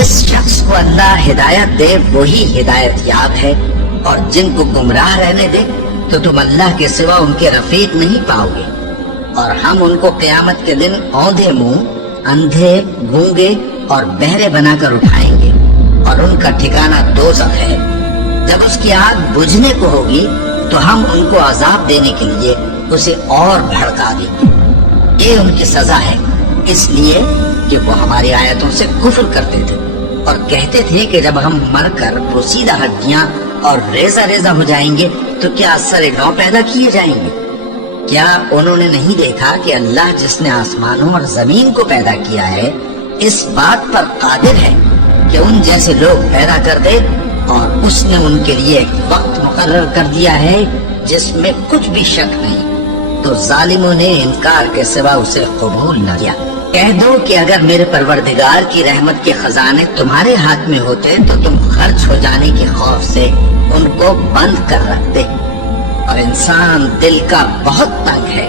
जिस शख्स को अल्लाह हिदायत दे वही हिदायत याब है, और जिनको गुमराह रहने दे तो तुम अल्लाह के सिवा उनके रफीक नहीं पाओगे। और हम उनको क़यामत के दिन औंधे मुंह, अंधे, गूंगे और बहरे बनाकर उठाएंगे, और उनका ठिकाना दोज़ख है। जब उसकी आग बुझने को होगी तो हम उनको अजाब देने के लिए उसे और भड़का देंगे। ये उनकी सजा है, इसलिए कि वो हमारी आयतों से कुफ्र करते थे और कहते थे कि जब हम मरकर पोसीदा हड्डियां और रेजा रेजा हो जाएंगे तो क्या असर नौ पैदा किए जाएंगे। क्या उन्होंने नहीं देखा कि अल्लाह जिसने आसमानों और जमीन को पैदा किया है इस बात पर कादिर है कि उन जैसे लोग पैदा कर दे, और उसने उनके लिए एक वक्त मुकर्रर कर दिया है जिसमें कुछ भी शक नहीं। तो जालिमों ने इनकार के सिवा उसे कबूल न किया। कह दो कि अगर मेरे परवरदिगार की रहमत के खजाने तुम्हारे हाथ में होते तो तुम खर्च हो जाने के खौफ से उनको बंद कर रखते। और इंसान दिल का बहुत तंग है,